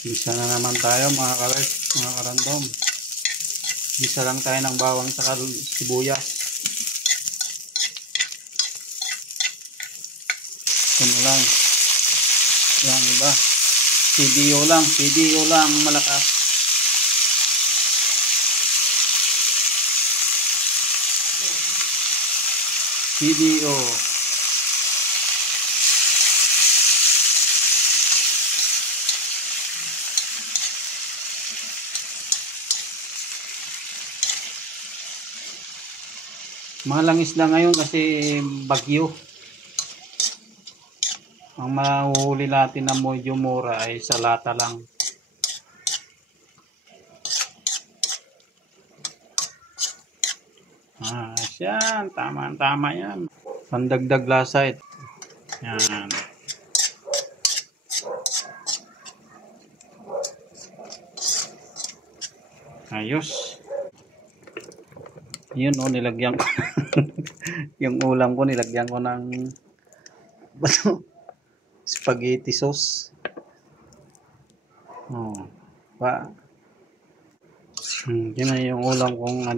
Isa na naman tayo mga karandom. Isa lang tayo ng bawang sa sibuyas. Ito na lang. Yan iba. CDO lang malakas. CDO. Mahalang isda ngayon kasi bagyo. Ang mahuhuli natin na medyo mura ay sa lata lang. Yan. Tama yan. Pandagdag lasa ito. Yan. Ayos. Yun nilagyan ko. Yung ulam ko nilagyan ko ng spaghetti sauce. Yun na yung ulam kong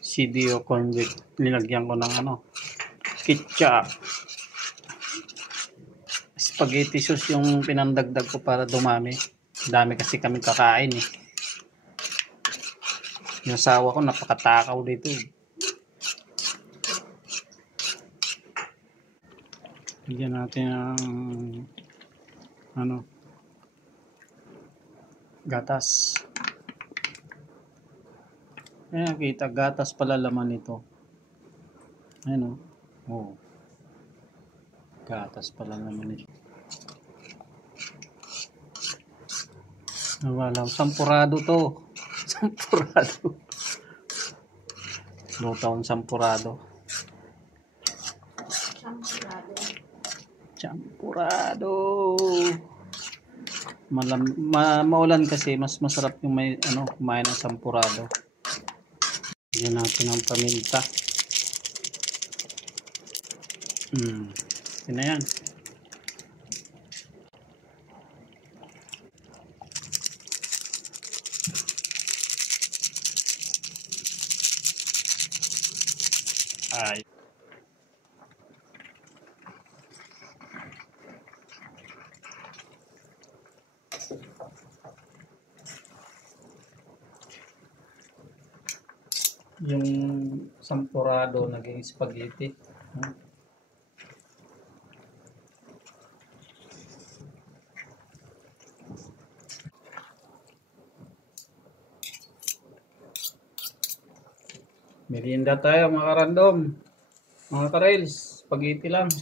CDO convict. Nilagyan ko ng ketchup. Spaghetti sauce yung pinandagdag ko para dumami. Dami kasi kami kakain eh. Yung asawa ko napakatakaw dito eh. Bigyan natin ng gatas. Ayan, kita gatas pala laman nito. Ayan oh. Gatas pala laman nito. Walang sampurado to. Sampurado. Lutong sampurado. Champurado. Maulan kasi mas masarap yung may kumain ng sampurado. Bigyan natin ng paminta. Yun na yan. Ay. Yung sampurado naging spaghetti. Merienda tayo mga karandom. Mga ka-rails, spaghetti lang.